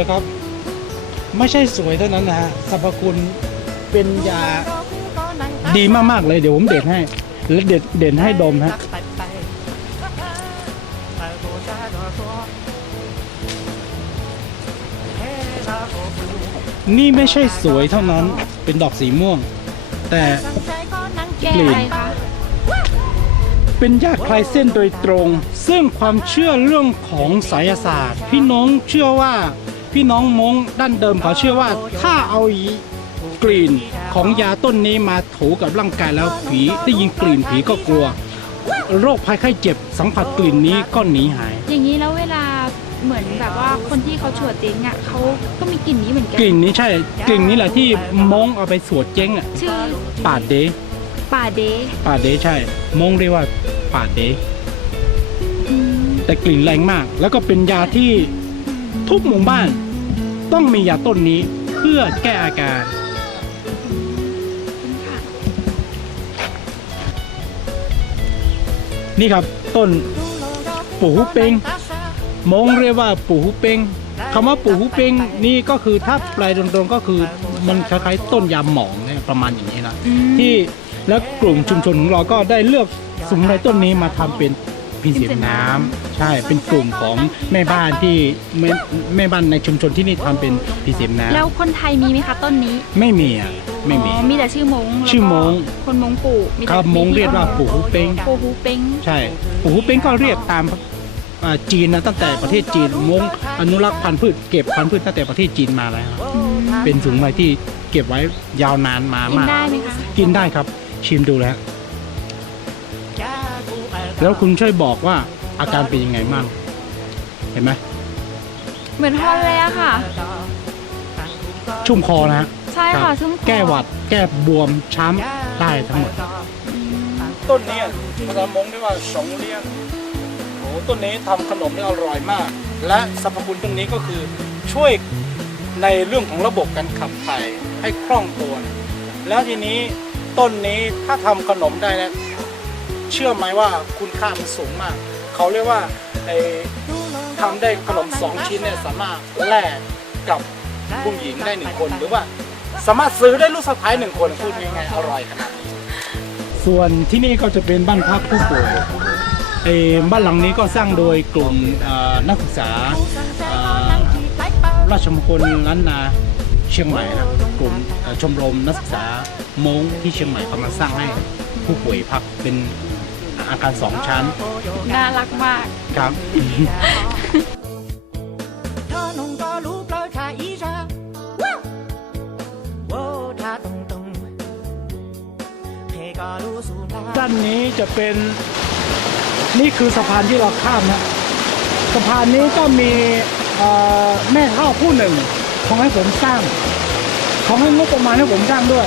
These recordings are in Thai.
เลยครับไม่ใช่สวยเท่านั้นนะฮะสรรพคุณเป็นยาดีมากๆเลยเดี๋ยวผมเด็ดให้แล้วเด่นให้ดมฮะนี่ไม่ใช่สวยเท่านั้นเป็นดอกสีม่วงแต่กลิ่นเป็นยาคลายเส้นโดยตรงซึ่งความเชื่อเรื่องของไสยศาสตร์พี่น้องเชื่อว่าพี่น้องมงดั้นเดิมเขาเชื่อว่าถ้าเอากลิ่นของยาต้นนี้มาถูกับร่างกายแล้วผีได้ยินกลิ่นผีก็กลัวโรคภัยไข้เจ็บสัมผัสกลิ่นนี้ก็หนีหายอย่างนี้แล้วเวลาเหมือนแบบว่าคนที่เขาฉวดเจ๊งอ่ะเขาก็มีกลิ่นนี้เหมือนกันกลิ่นนี้ใช่กลิ่นนี้แหละที่มงเอาไปสวดเจ๊งอ่ะชื่อป่าเดป่าเดใช่มงเรียกว่าป่าเดแต่กลิ่นแรงมากแล้วก็เป็นยาที่ทุกหมู่บ้านต้องมียาต้นนี้เพื่อแก้อาการนี่ครับต้นปูหูเปงมงเรียกว่าปูหูเปงคำว่าปูหูเปงนี่ก็คือถ้าแปลตรงๆก็คือมันคล้ายๆต้นยาหมองเนี่ยประมาณอย่างนี้นะที่แล้วกลุ่มชุมชนของเราก็ได้เลือกสมุนไพรต้นนี้มาทำเป็นพิเศษน้ำใช่เป็นกลุ่มของแม่บ้านที่แม่บ้านในชุมชนที่นี่ทำเป็นพิเศษน้ำแล้วคนไทยมีไหมคะต้นนี้ไม่มีอ่ะไม่มีแต่ชื่อมงคนมงปู่ครับมงเรียกว่าปูหูเปงใช่ปูหูเปงก็เรียกตามจีนนะตั้งแต่ประเทศจีนมงอนุรักษ์พันธุ์พืชเก็บพันธุ์พืชตั้งแต่ประเทศจีนมาแล้วเป็นสมุนไพรที่เก็บไว้ยาวนานมามากกินได้ไหมคะกินได้ครับชิมดูแล้วแล้วคุณช่วยบอกว่าอาการเป็นยังไงบ้างเห็นไหมเหมือนฮอนเลยอะค่ะชุ่มคอนะฮะใช่ค่ะชุ่มคอแก้หวัดแก้บวมช้ำได้ทั้งหมดต้นนี้ภาษามงเรียกว่าสงเลี้ยงโอ้ต้นนี้ทำขนมนี่อร่อยมากและสรรพคุณต้นนี้ก็คือช่วยในเรื่องของระบบการขับถ่ายให้คล่องตัวแล้วทีนี้ต้นนี้ถ้าทำขนมได้นะเชื่อไหมว่าคุณค่ามันสูงมากเขาเรียกว่าทำได้ขนม2ชิ้นเนี่ยสามารถแลกกับผู้หญิงได้1คนหรือว่าสามารถซื้อได้ลูกสะใภ้1คนพูดยังไงอร่อยขนาดนี้ส่วนที่นี่ก็จะเป็นบ้านพักผู้ป่วยบ้านหลังนี้ก็สร้างโดยกลุ่มนักศึกษาราชมงคลล้านนาเชียงใหม่ครับกลุ่มชมรมนักศึกษามงที่เชียงใหม่เขามาสร้างให้ผู้ป่วยพักเป็นอาคาร2 ชั้นน่ารักมากครับด้านนี้จะเป็นนี่คือสะพานที่เราข้ามนะสะพานนี้ก็มีแม่เฒ่าผู้หนึ่งเขาให้ผมสร้างเขาให้งบประมาณให้ผมสร้างด้วย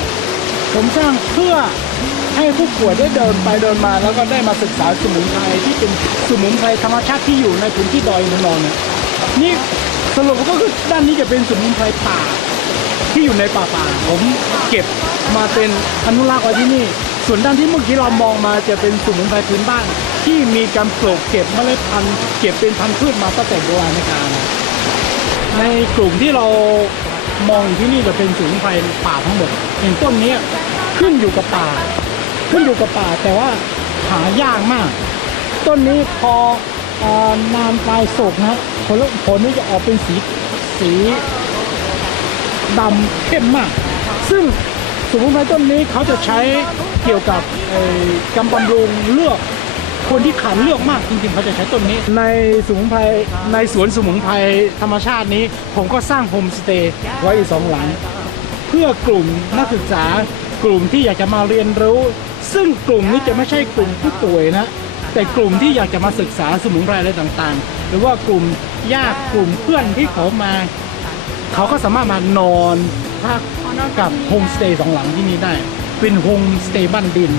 ผมสร้างเพื่อให้ผู้ป่วยได้เดินไปเดินมาแล้วก็ได้มาศึกษาสมุนไพรที่เป็นสมุนไพรธรรมชาติที่อยู่ในพื้นที่ดอยนอนเนี่ยนี่สรุปก็คือด้านนี้จะเป็นสมุนไพรป่าที่อยู่ในป่าผมเก็บมาเป็นอนุรักษ์ไว้ที่นี่ส่วนด้านที่เมื่อกี้เรามองมาจะเป็นสมุนไพรพื้นบ้านที่มีการปลูกเก็บเมล็ดพันธุ์เก็บเป็นพันธุ์พืชมาตั้งแต่โบราณกาลในกลุ่มที่เรามองที่นี่จะเป็นสมุนไพรป่าทั้งหมดเป็นต้นนี้ขึ้นอยู่กับป่าแต่ว่าหายากมากต้นนี้พอนานปลายสุกนะผลนี้จะออกเป็นสีดำเข้มมากซึ่งสมุนไพรต้นนี้เขาจะใช้เกี่ยวกับการบำรุงเลือดคนที่ขาดเลือดมากจริงๆเขาจะใช้ต้นนี้ในสมุนไพรในสวนสมุนไพรธรรมชาตินี้ผมก็สร้างโฮมสเตย์ไว้อีก2 หลังเพื่อกลุ่มนักศึกษากลุ่มที่อยากจะมาเรียนรู้ซึ่งกลุ่มนี้จะไม่ใช่กลุ่มผู้ป่วยนะแต่กลุ่มที่อยากจะมาศึกษาสมุนไพรอะไรต่างๆหรือว่ากลุ่มญาติกลุ่มเพื่อนที่เขามาเขาก็สามารถมานอนพักกับโฮมสเตย์2 หลังที่นี่ได้เป็นโฮมสเตย์บ้านดิน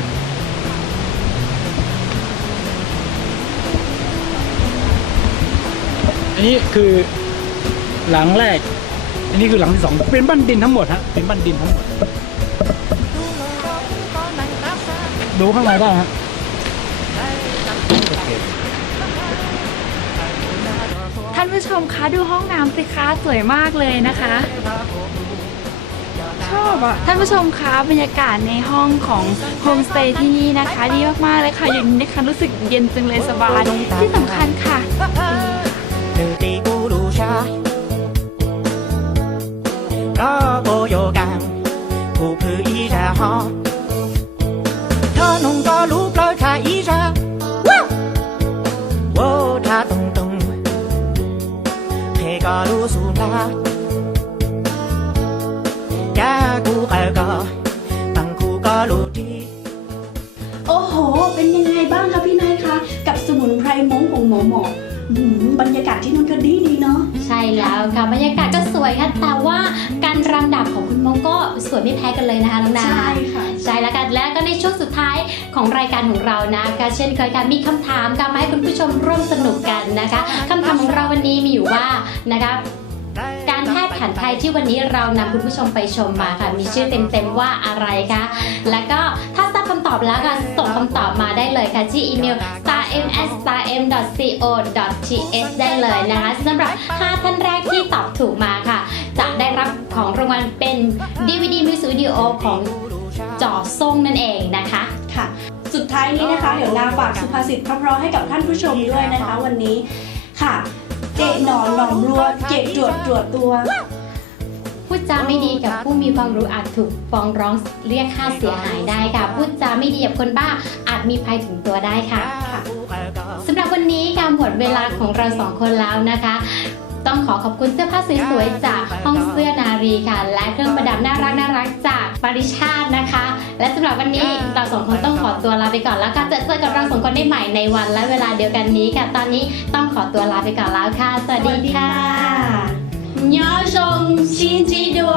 อันนี้คือหลังแรกอันนี้คือหลังที่2เป็นบ้านดินทั้งหมดฮะเป็นบ้านดินทั้งหมดดูข้างในได้ฮะถ้า านผู้ชมคะดูห้องน้ำสิคะสวยมากเลยนะคะชอบอ่ะท่านผู้ชมคะบรรยากาศในห้องของโฮมสเตย์ที่นี่นะคะดีมากๆเลยค่ะอยู่นี้นะคะรู้สึกเย็นจังเลยสบายที่สำคัญค่ะโอ้โหเป็นยังไงบ้างคะพี่นายคะกับสมุนไพรม้งของหมอบรรยากาศที่นั่นก็ดีเนาะใช่แล้วค่ะบรรยากาศก็สวยค่ะแต่ว่าการรำดับของคุณมงก็สวยไม่แพ้กันเลยนะคะน้องนาใช่ค่ะใช่แล้วกันและก็ในช่วงสุดท้ายของรายการของเรานะก็เช่นเคยค่ะมีคำถามการมาให้คุณผู้ชมร่วมสนุกกันนะคะคำถามของเราวันนี้มีอยู่ว่านะคะการแพทย์แผนไทยที่วันนี้เรานำคุณผู้ชมไปชมมาค่ะมีชื่อเต็มๆว่าอะไรคะแล้วก็ถ้าทราบคำตอบแล้วค่ะส่งคำตอบมาได้เลยค่ะที่อีเมล starms@starm.co.th ได้เลยนะคะสำหรับ5ท่านแรกที่ตอบถูกมาค่ะจะได้รับของรางวัลเป็น DVD Music Video ของจ่อซ่งนั่นเองนะคะค่ะสุดท้ายนี้นะคะเดี๋ยวนาฝากสุภาษิตเพราะๆให้กับท่านผู้ชมด้วยนะคะวันนี้ค่ะเจ๊หนอนหนอมรัวเจ๊จวดตัวพูดจาไม่ดีกับผู้มีความรู้อาจถูกฟ้องร้องเรียกค่าเสียหายได้ค่ะพูดจาไม่ดีกับคนบ้าอาจมีภัยถึงตัวได้ค่ะสำหรับวันนี้การหมดเวลาของเราสองคนแล้วนะคะต้องขอบคุณเสื้อผ้าสวยๆจากห้องเสื้อนารีค่ะและเครื่องประดับน่ารักจากปริชาตินะคะและสำหรับวันนี้เราสองคนต้องขอตัวลาไปก่อนแล้วค่ะเจอกับเราสองคนได้ใหม่ในวันและเวลาเดียวกันนี้ค่ะตอนนี้ต้องขอตัวลาไปก่อนแล้วค่ะสวัสดีค่ะยอชงชินจีดัว